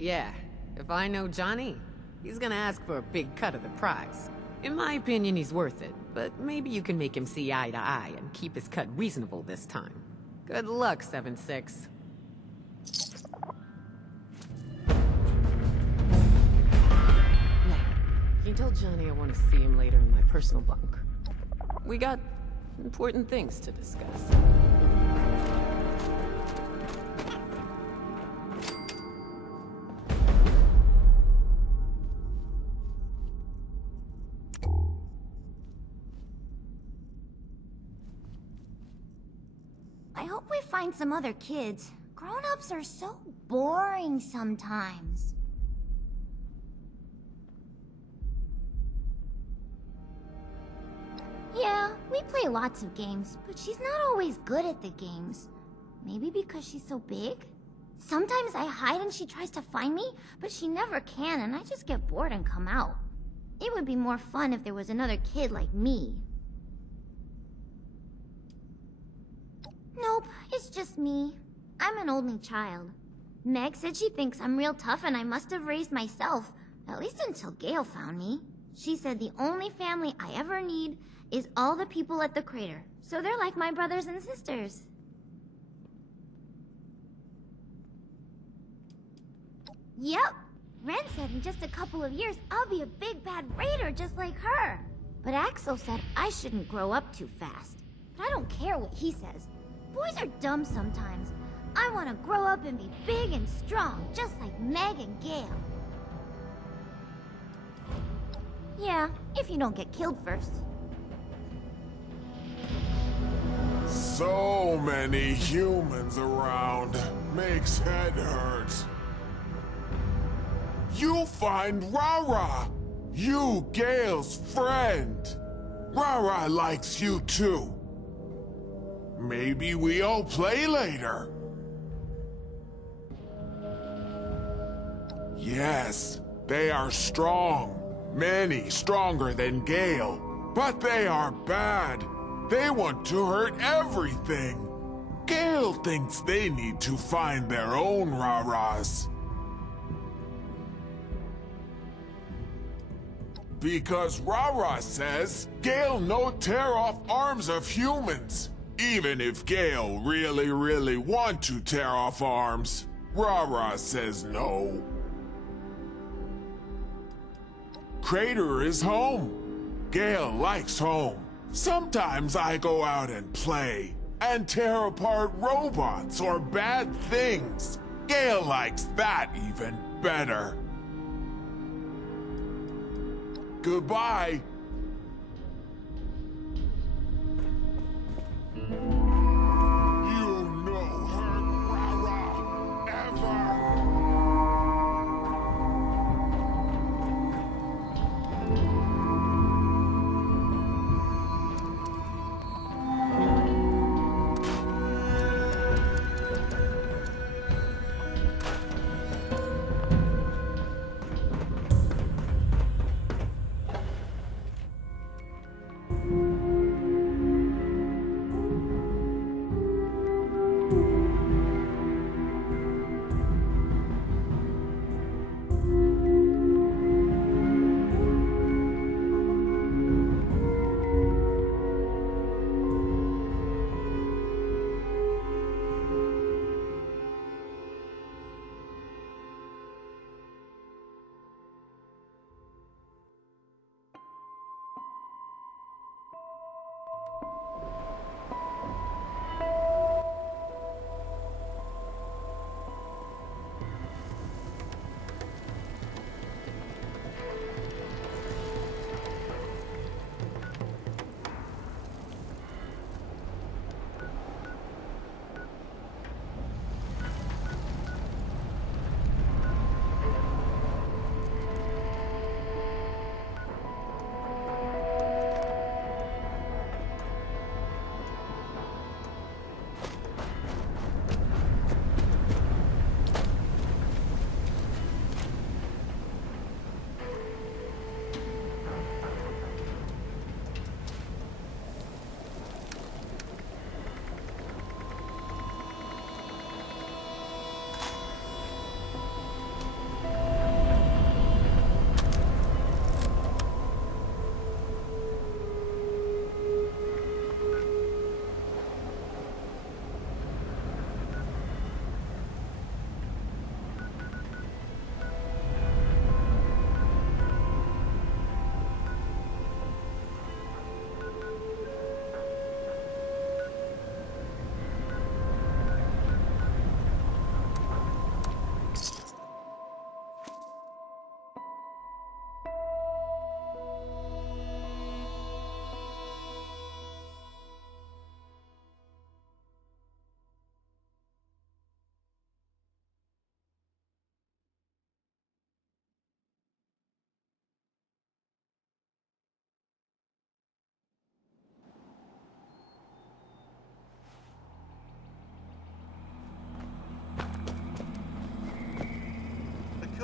Yeah, if I know Johnny, he's gonna ask for a big cut of the prize. In my opinion, he's worth it, but maybe you can make him see eye to eye and keep his cut reasonable this time. Good luck, 7-6. Now, can you tell Johnny I want to see him later in my personal bunk? We got important things to discuss. I hope we find some other kids. Grown-ups are so boring sometimes. Yeah, we play lots of games, but she's not always good at the games. Maybe because she's so big? Sometimes I hide and she tries to find me, but she never can and I just get bored and come out. It would be more fun if there was another kid like me. Nope, it's just me. I'm an only child. Meg said she thinks I'm real tough and I must have raised myself, at least until Gale found me. She said the only family I ever need is all the people at the crater, so they're like my brothers and sisters. Yep, Ren said in just a couple of years I'll be a big bad raider just like her. But Axel said I shouldn't grow up too fast. But I don't care what he says. Boys are dumb sometimes. I want to grow up and be big and strong, just like Meg and Gale. Yeah, if you don't get killed first. So many humans around. Makes head hurt. You find Rara! You, Gale's friend! Rara likes you too. Maybe we'll play later. Yes, they are strong. Many stronger than Gale. But they are bad. They want to hurt everything. Gale thinks they need to find their own Raras. Because Rara says Gale no tear off arms of humans. Even if Gale really want to tear off arms, Rara says no. Crater is home. Gale likes home. Sometimes I go out and play, and tear apart robots or bad things. Gale likes that even better. Goodbye. You no hurt Rara ever.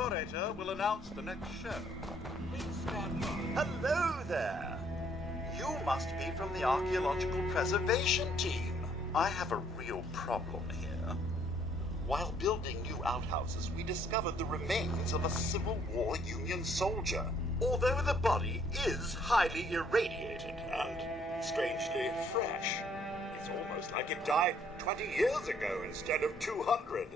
curator will announce the next show. Please stand by. Hello there! You must be from the Archaeological Preservation Team. I have a real problem here. While building new outhouses, we discovered the remains of a Civil War Union soldier. Although the body is highly irradiated and strangely fresh, it's almost like it died 20 years ago instead of 200.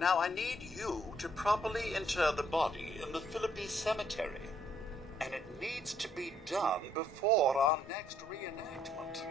Now I need you to properly inter the body in the Philippi cemetery. And it needs to be done before our next reenactment.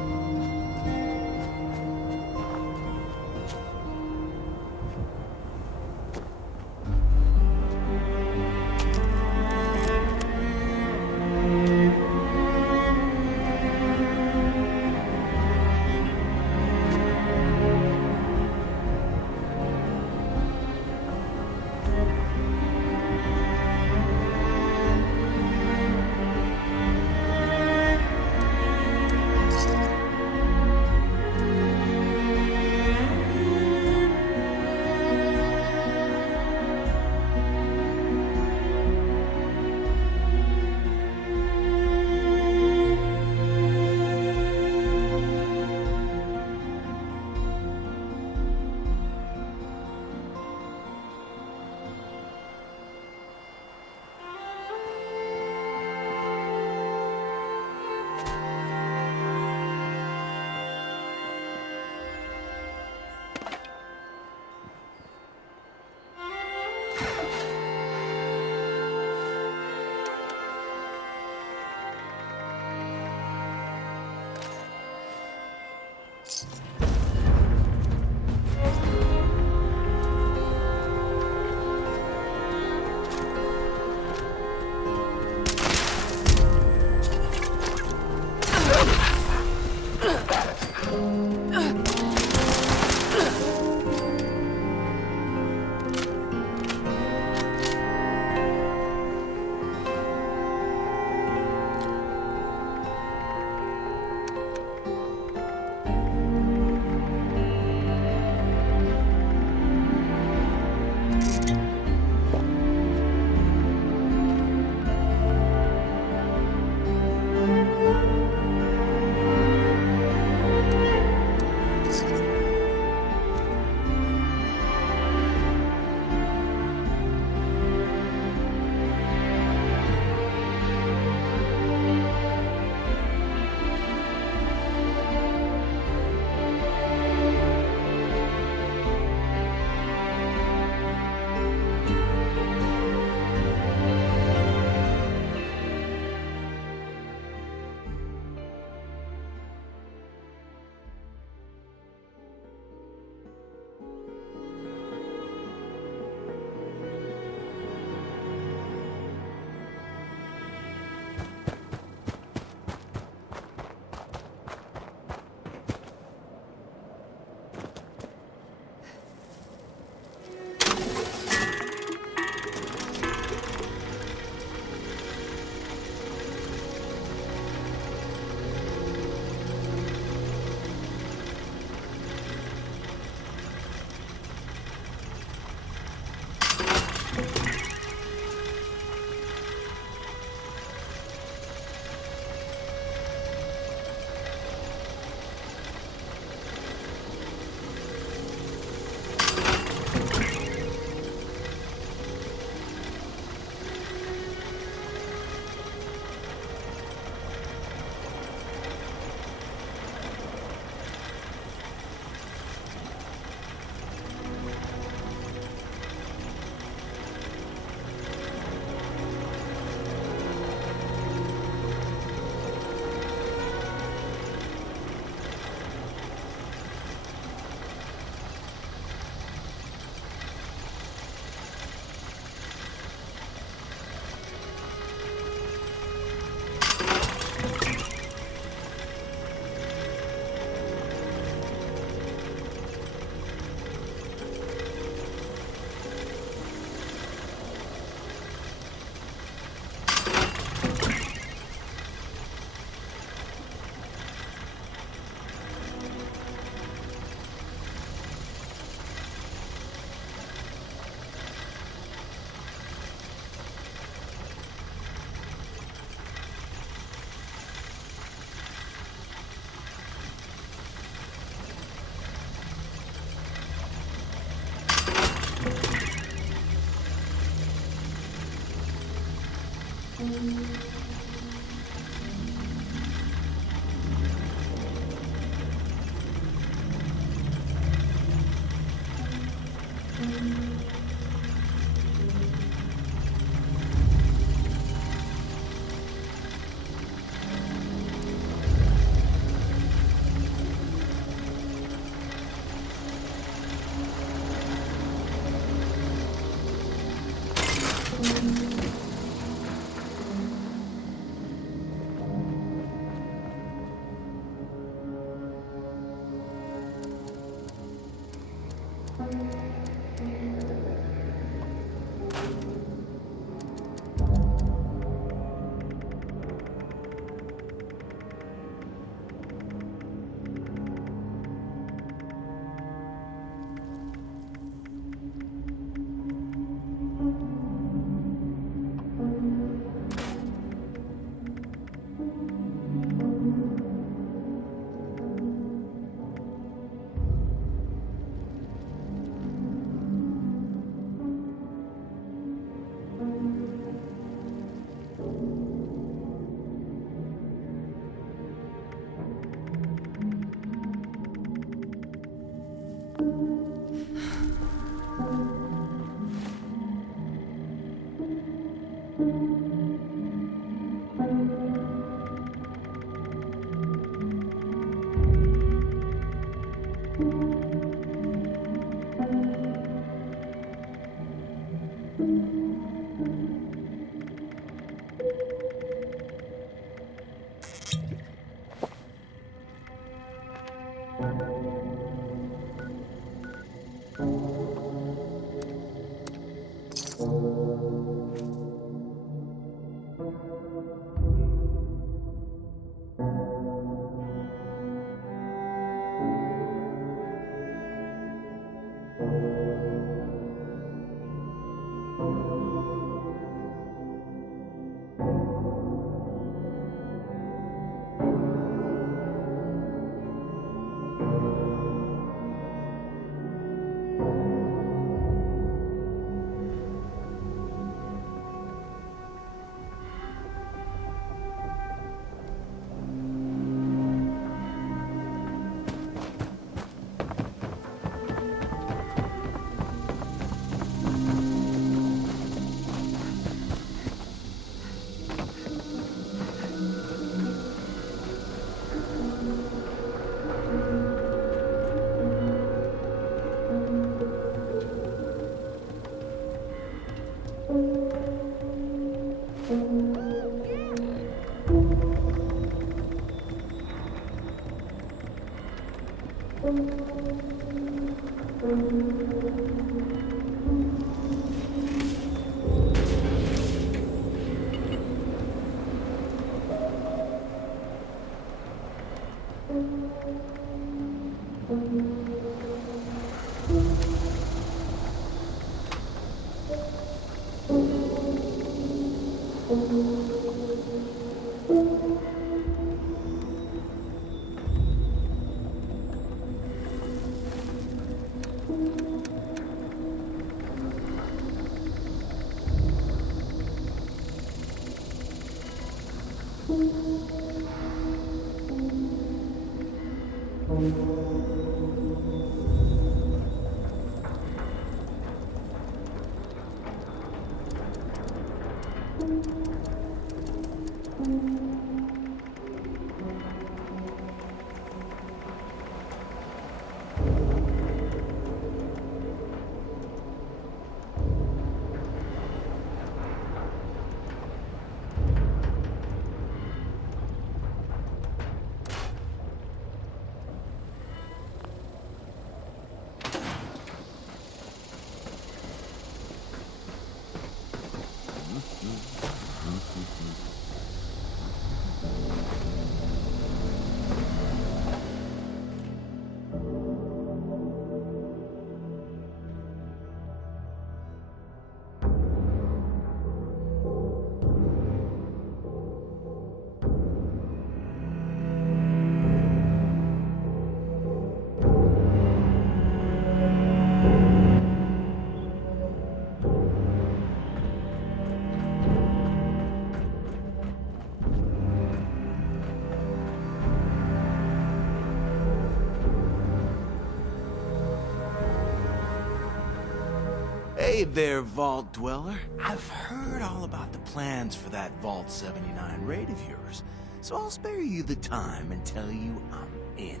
Hey there, Vault Dweller. I've heard all about the plans for that Vault 79 raid of yours, so I'll spare you the time and tell you I'm in.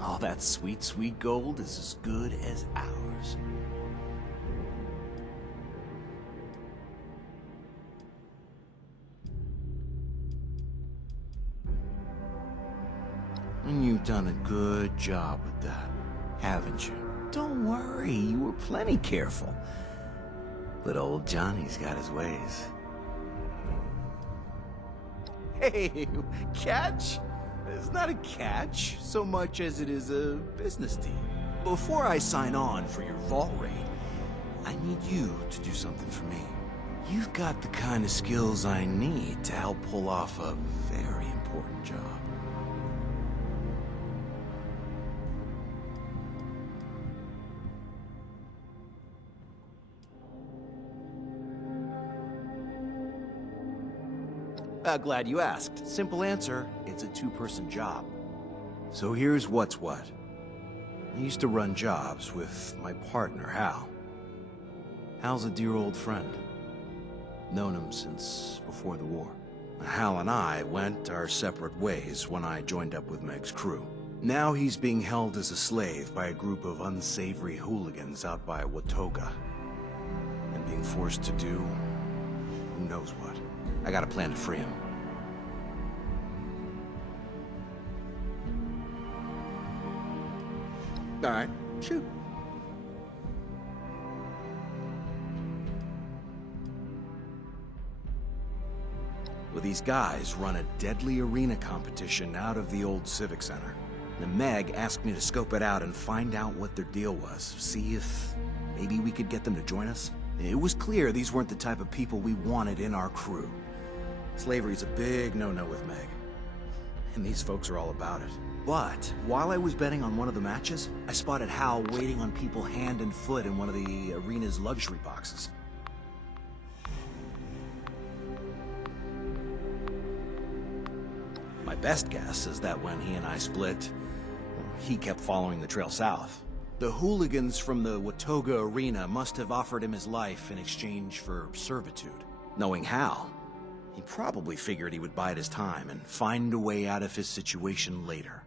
All that sweet, sweet gold is as good as ours. And you've done a good job with that, haven't you? Don't worry, you were plenty careful. But old Johnny's got his ways. Hey, catch? It's not a catch so much as it is a business deal. Before I sign on for your vault raid, I need you to do something for me. You've got the kind of skills I need to help pull off a very important job. Glad you asked. Simple answer, it's a two-person job. So here's what's what. I used to run jobs with my partner, Hal. Hal's a dear old friend. Known him since before the war. Hal and I went our separate ways when I joined up with Meg's crew. Now he's being held as a slave by a group of unsavory hooligans out by Watoga. And being forced to do who knows what. I got a plan to free him. All right, shoot. Well, these guys run a deadly arena competition out of the old Civic Center. The Meg asked me to scope it out and find out what their deal was. See if maybe we could get them to join us. It was clear these weren't the type of people we wanted in our crew. Slavery's a big no-no with Meg. And these folks are all about it. But while I was betting on one of the matches, I spotted Hal waiting on people hand and foot in one of the arena's luxury boxes. My best guess is that when he and I split, he kept following the trail south. The hooligans from the Watoga arena must have offered him his life in exchange for servitude. Knowing Hal, he probably figured he would bide his time and find a way out of his situation later.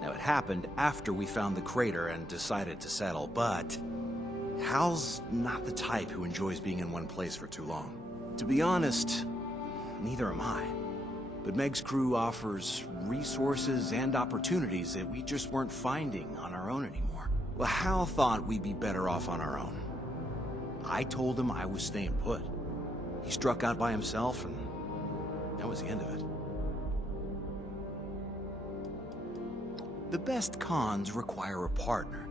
Now, it happened after we found the crater and decided to settle, but Hal's not the type who enjoys being in one place for too long. To be honest, neither am I. But Meg's crew offers resources and opportunities that we just weren't finding on our own anymore. Well, Hal thought we'd be better off on our own. I told him I was staying put. He struck out by himself, and that was the end of it. The best cons require a partner,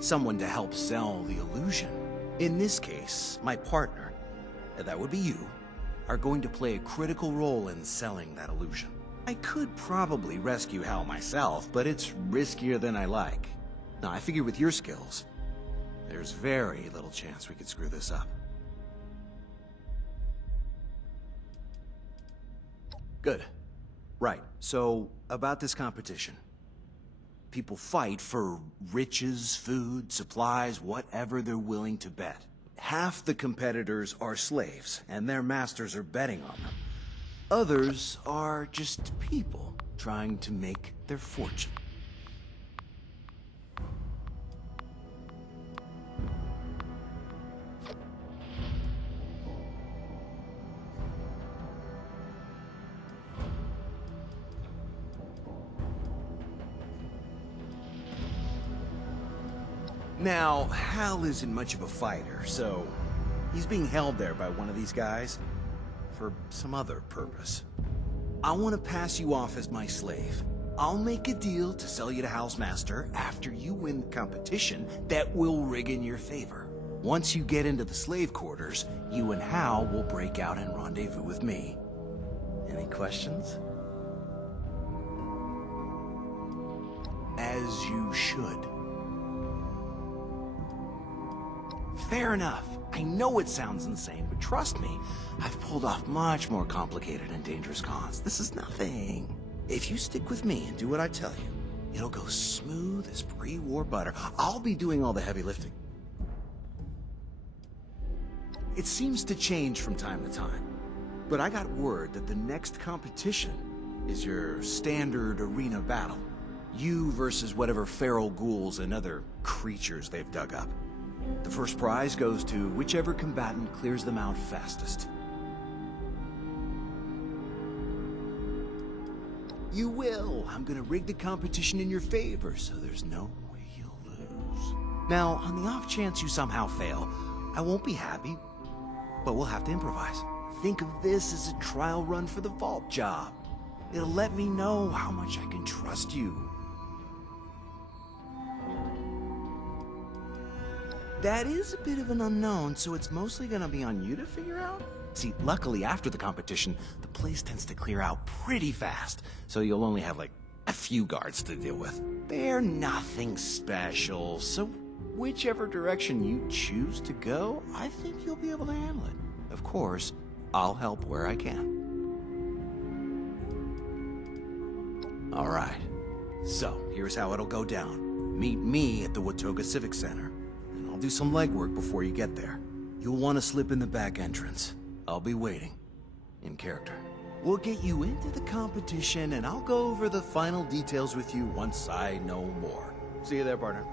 someone to help sell the illusion. In this case, my partner, that would be you, are going to play a critical role in selling that illusion. I could probably rescue Hal myself, but it's riskier than I like. Now, I figure with your skills, there's very little chance we could screw this up. Good. Right, so about this competition. People fight for riches, food, supplies, whatever they're willing to bet. Half the competitors are slaves, and their masters are betting on them. Others are just people trying to make their fortune. Now, Hal isn't much of a fighter, so he's being held there by one of these guys for some other purpose. I want to pass you off as my slave. I'll make a deal to sell you to Hal's master after you win the competition that will rig in your favor. Once you get into the slave quarters, you and Hal will break out and rendezvous with me. Any questions? As you should. Fair enough. I know it sounds insane, but trust me, I've pulled off much more complicated and dangerous cons. This is nothing. If you stick with me and do what I tell you, It'll go smooth as pre-war butter. I'll be doing all the heavy lifting. It seems to change from time to time, but I got word that the next competition is your standard arena battle. You versus whatever feral ghouls and other creatures they've dug up. The first prize goes to whichever combatant clears them out fastest. You will. I'm gonna rig the competition in your favor, so there's no way you'll lose. Now, on the off chance you somehow fail, I won't be happy, but we'll have to improvise. Think of this as a trial run for the vault job. It'll let me know how much I can trust you. That is a bit of an unknown, so it's mostly gonna be on you to figure out. See, luckily after the competition, the place tends to clear out pretty fast, so you'll only have like a few guards to deal with. They're nothing special, so whichever direction you choose to go, I think you'll be able to handle it. Of course, I'll help where I can. All right, so here's how it'll go down. Meet me at the Watoga Civic Center, and I'll do some legwork before you get there. You'll want to slip in the back entrance. I'll be waiting, in character. We'll get you into the competition, and I'll go over the final details with you once I know more. See you there, partner.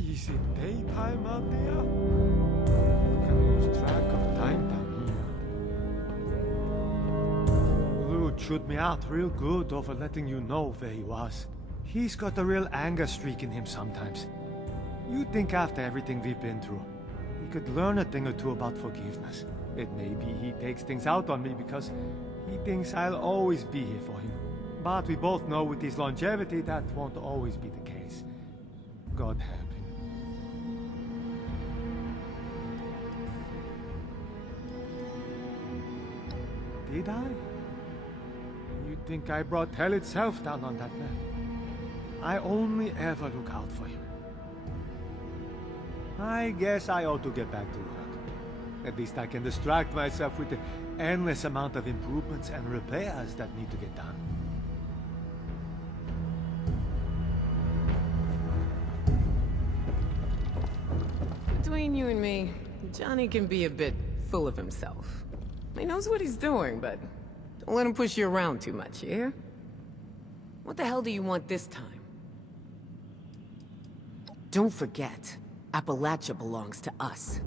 Is it daytime out there? I can lose track of time down here. Lou chewed me out real good over letting you know where he was. He's got a real anger streak in him sometimes. You'd think after everything we've been through, he could learn a thing or two about forgiveness. It may be he takes things out on me because he thinks I'll always be here for him. But we both know with his longevity that won't always be the case. God help him. Did I? You think I brought hell itself down on that man? I only ever look out for him. I guess I ought to get back to work. At least I can distract myself with the endless amount of improvements and repairs that need to get done. Between you and me, Johnny can be a bit full of himself. He knows what he's doing, but don't let him push you around too much, you hear? What the hell do you want this time? Don't forget, Appalachia belongs to us.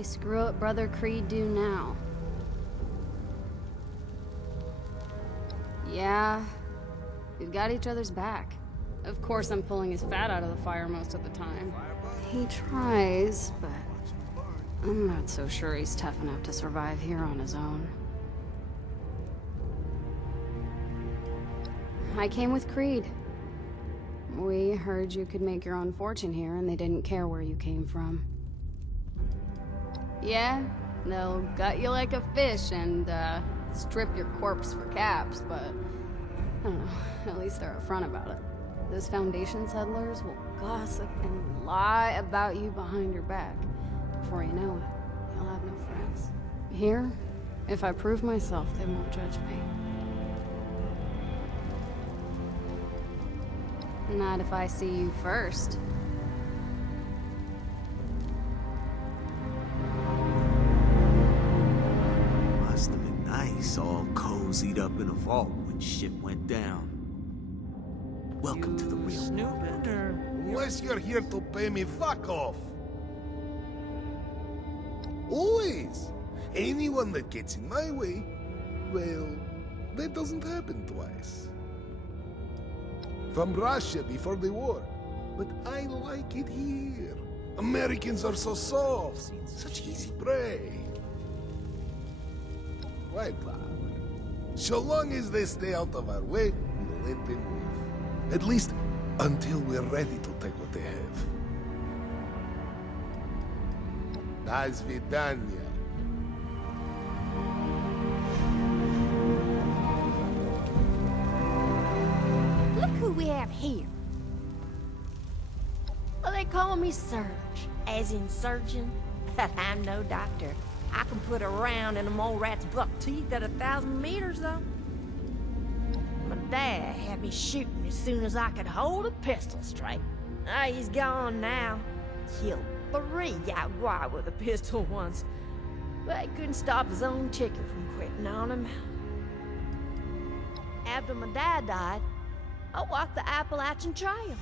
Screw up brother Creed do now? Yeah, we've got each other's back. Of course I'm pulling his fat out of the fire most of the time. He tries, but I'm not so sure he's tough enough to survive here on his own. I came with Creed. We heard you could make your own fortune here and they didn't care where you came from. Yeah, they'll gut you like a fish and, strip your corpse for caps, but I don't know, at least they're upfront about it. Those Foundation settlers will gossip and lie about you behind your back. Before you know it, you'll have no friends. Here, if I prove myself, they won't judge me. Not if I see you first. Must have been nice, all cozied up in a vault when shit went down. Welcome to the real world. Unless you're here to pay me, fuck off. Always. Anyone that gets in my way, well, that doesn't happen twice. From Russia before the war, but I like it here. Americans are so soft, such easy prey. Right, lad. So long as they stay out of our way, we'll let them live. At least until we're ready to take what they have. До свидания. Look who we have here. Well, they call me Surge, as in surgeon. I'm no doctor. I can put a round in a mole rat's buck teeth at 1,000 meters, though. My dad had me shooting as soon as I could hold a pistol straight. He's gone now. Killed 3 jaguar with a pistol once. But he couldn't stop his own chicken from quitting on him. After my dad died, I walked the Appalachian Trail.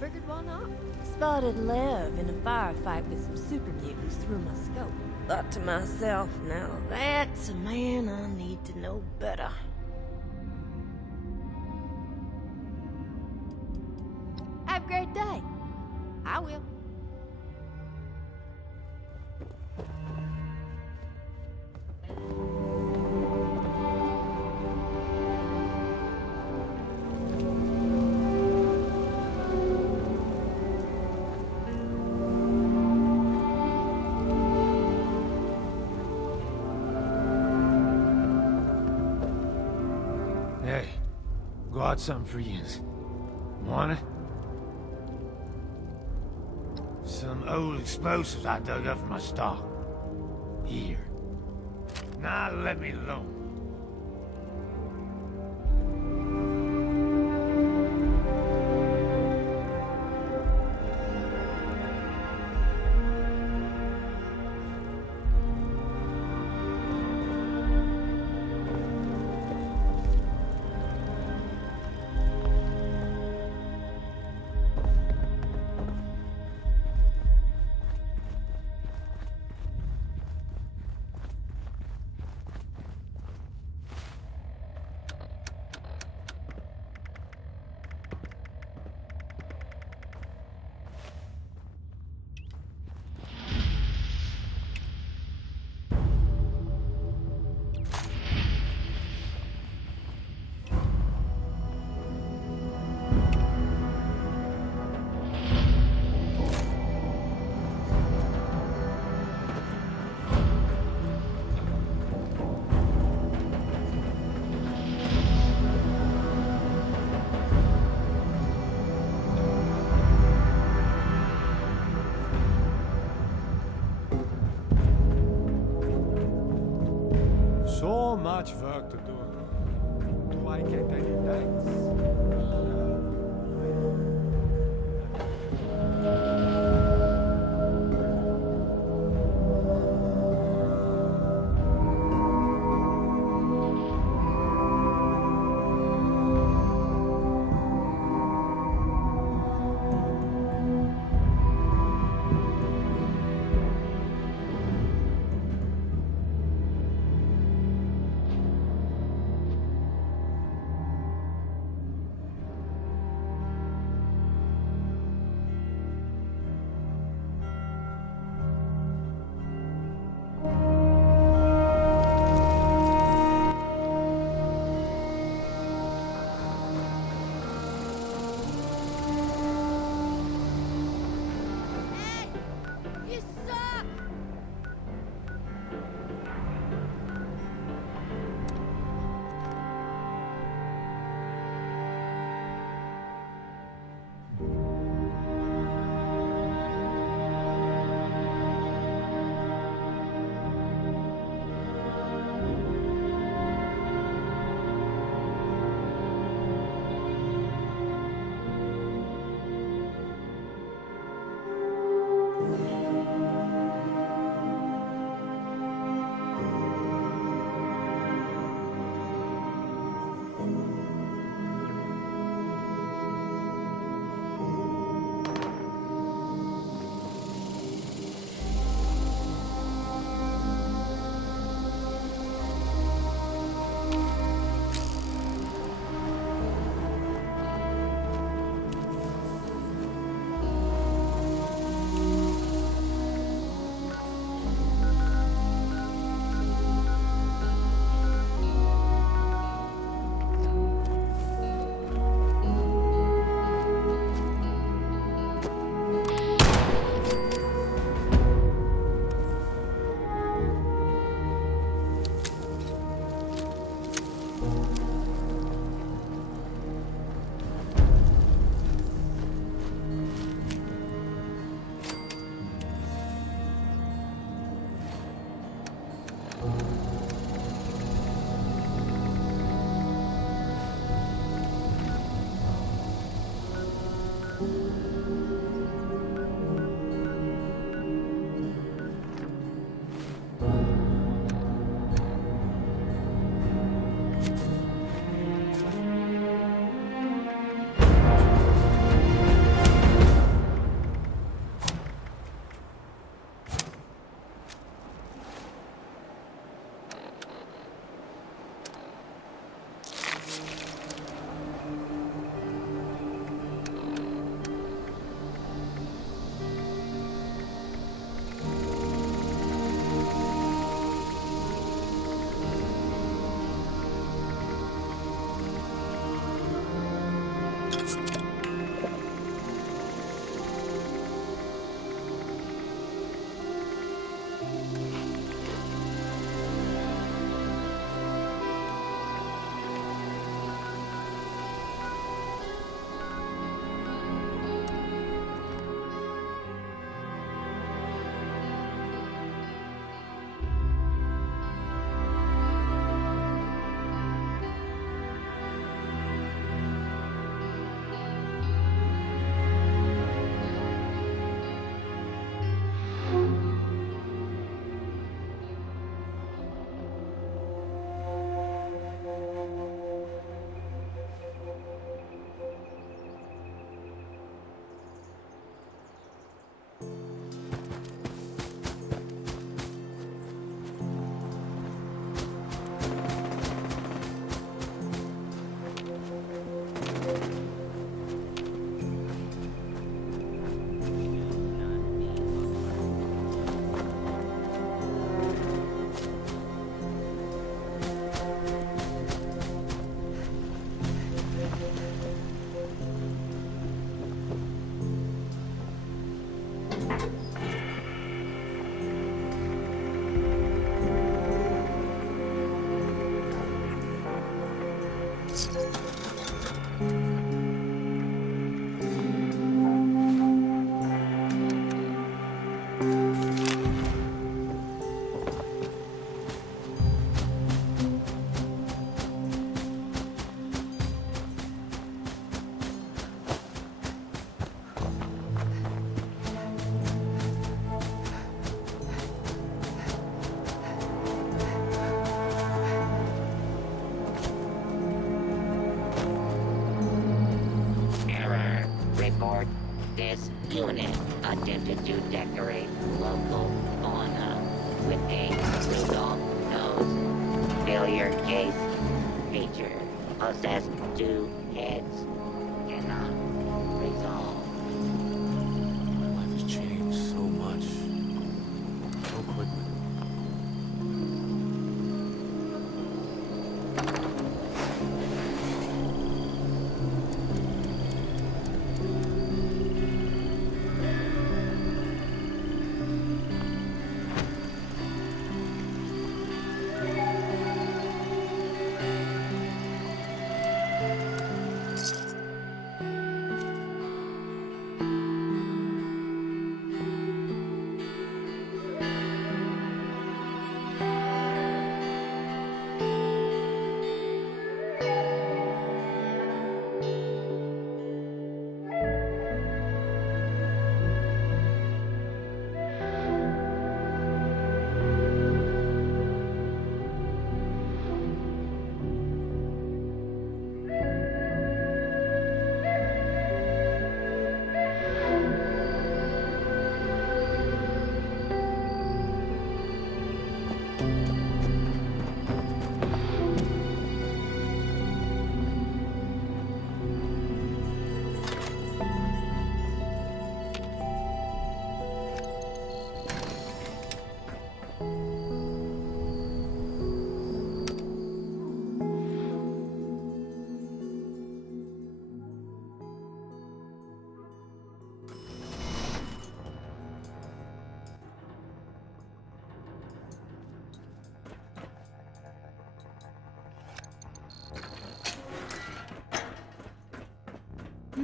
Figured why not? Spotted Lev in a firefight with some super mutants through my scope. Thought to myself, now that's a man I need to know better. Have a great day. I will. Hey, got something for you. Want it? Some old explosives I dug up from my stock. Here. Now let me alone. So much work to do. Do I get any thanks? This unit attempted to decorate local fauna with a Rudolph nose. Failure case feature. Possessed 2 heads. Cannot resolve. My life has changed so much. So quickly.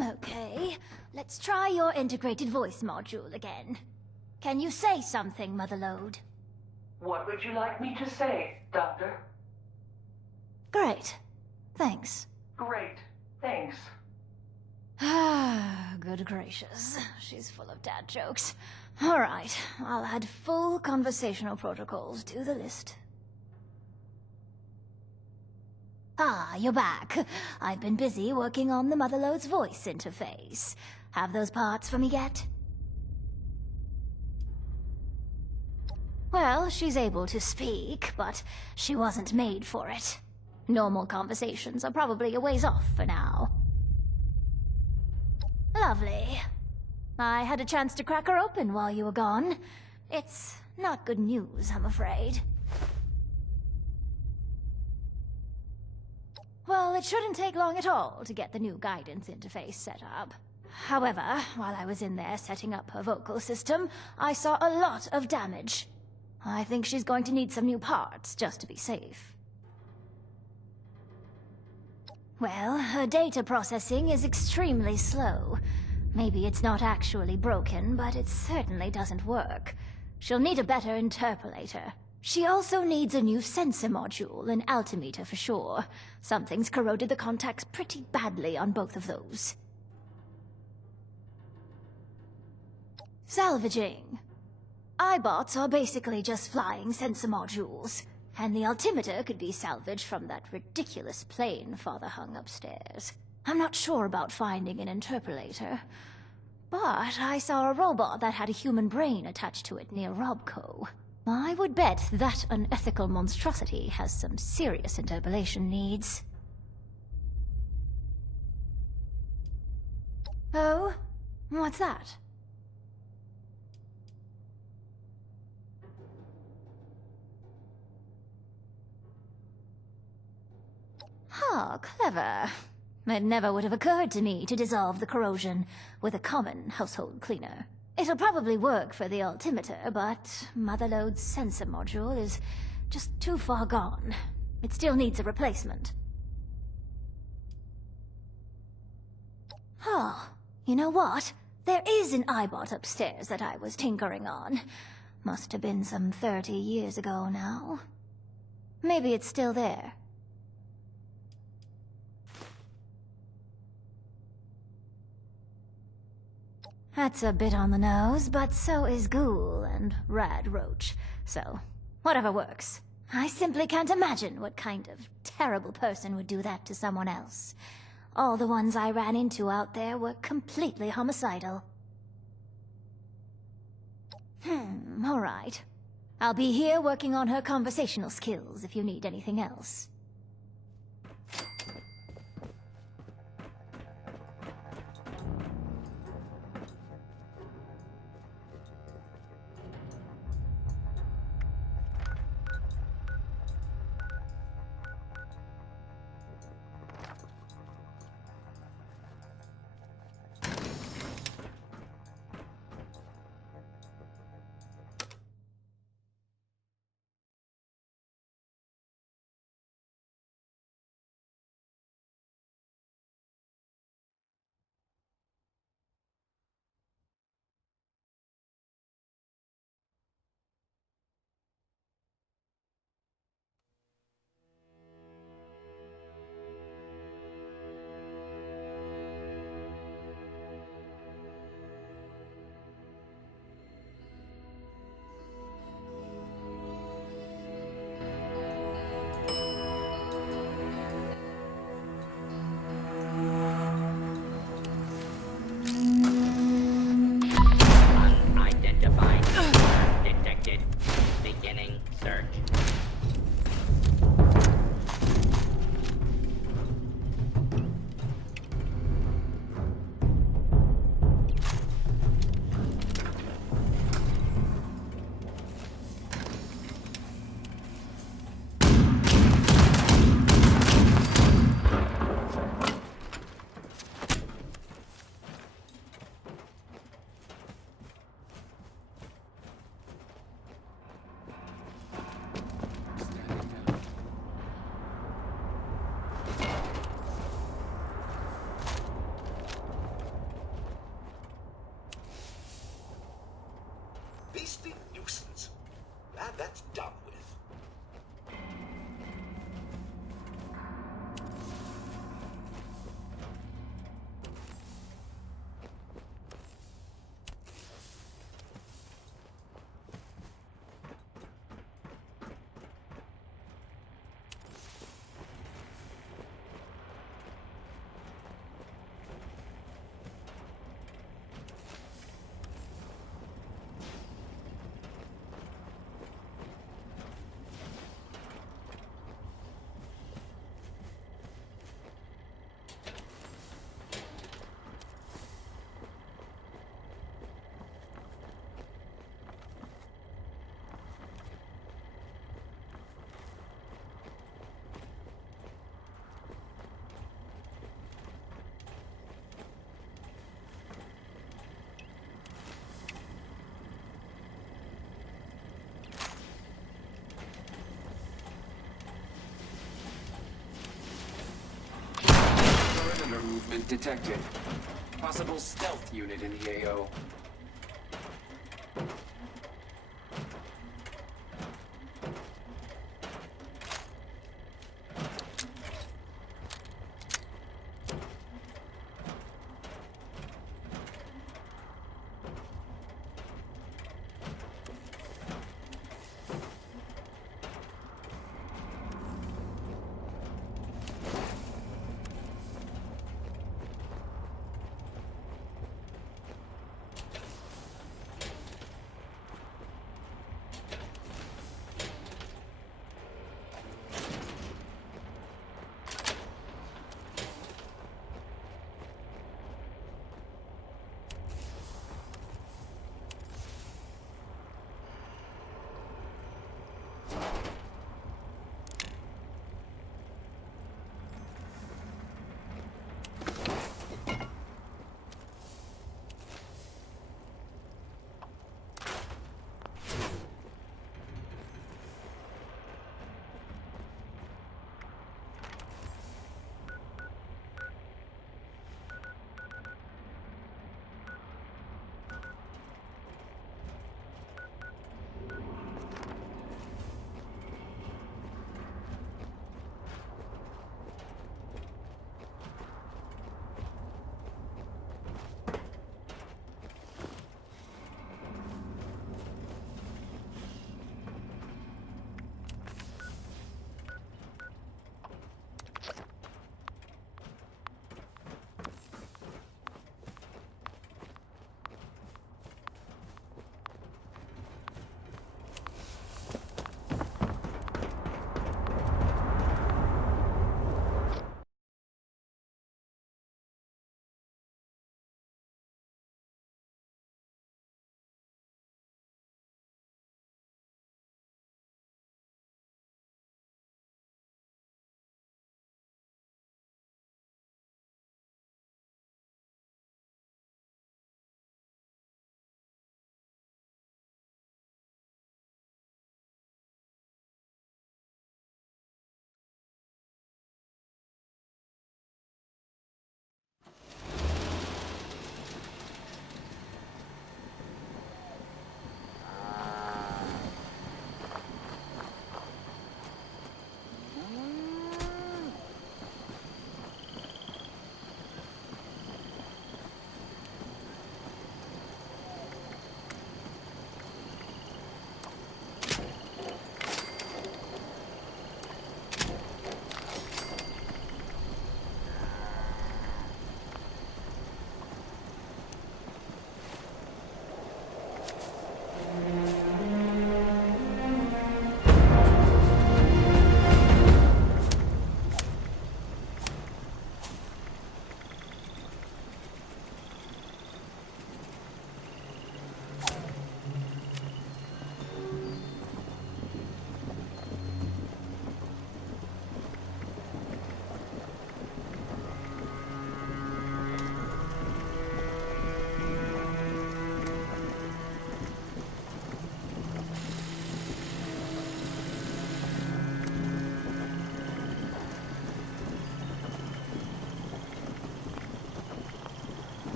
Okay, let's try your integrated voice module again. Can you say something, Motherlode? What would you like me to say, Doctor? Great. Thanks. Great, thanks. good gracious. She's full of dad jokes. All right, I'll add full conversational protocols to the list. Ah, you're back. I've been busy working on the Motherlode's voice interface. Have those parts for me yet? Well, she's able to speak, but she wasn't made for it. Normal conversations are probably a ways off for now. Lovely. I had a chance to crack her open while you were gone. It's not good news, I'm afraid. Well, it shouldn't take long at all to get the new guidance interface set up. However, while I was in there setting up her vocal system, I saw a lot of damage. I think she's going to need some new parts, just to be safe. Well, her data processing is extremely slow. Maybe it's not actually broken, but it certainly doesn't work. She'll need a better interpolator. She also needs a new sensor module and altimeter for sure. Something's corroded the contacts pretty badly on both of those. Salvaging. iBots are basically just flying sensor modules, and the altimeter could be salvaged from that ridiculous plane father hung upstairs. I'm not sure about finding an interpolator, but I saw a robot that had a human brain attached to it near Robco. I would bet that unethical monstrosity has some serious interpolation needs. Oh? What's that? Oh, clever. It never would have occurred to me to dissolve the corrosion with a common household cleaner. It'll probably work for the altimeter, but Motherlode's sensor module is just too far gone. It still needs a replacement. Oh, you know what? There is an iBot upstairs that I was tinkering on. Must have been some 30 years ago now. Maybe it's still there. That's a bit on the nose, but so is Ghoul and Rad Roach, so whatever works. I simply can't imagine what kind of terrible person would do that to someone else. All the ones I ran into out there were completely homicidal. All right. I'll be here working on her conversational skills if you need anything else. movement detected. Possible stealth unit in the AO.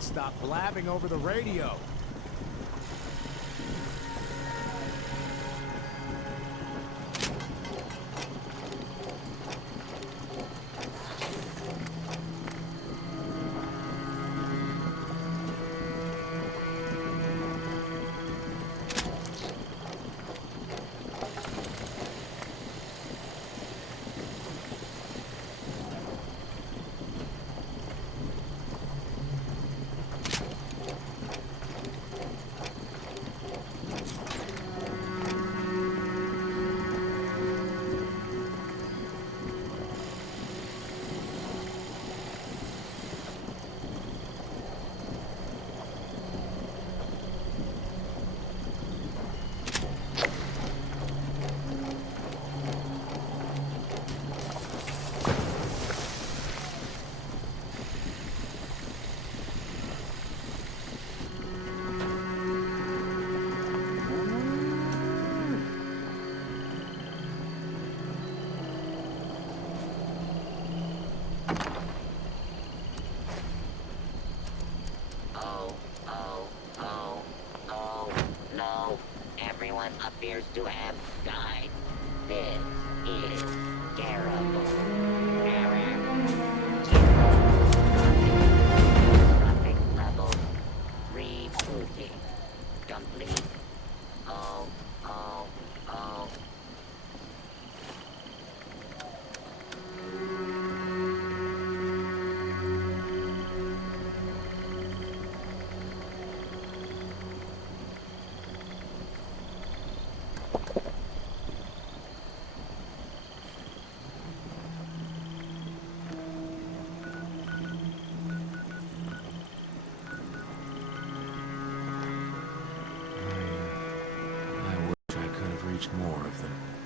Stop blabbing over the radio. So, everyone appears to have died. This is terrible. Error. Traffic levels. Rebooting. Complete. Oh. I wish I could have reached more of them.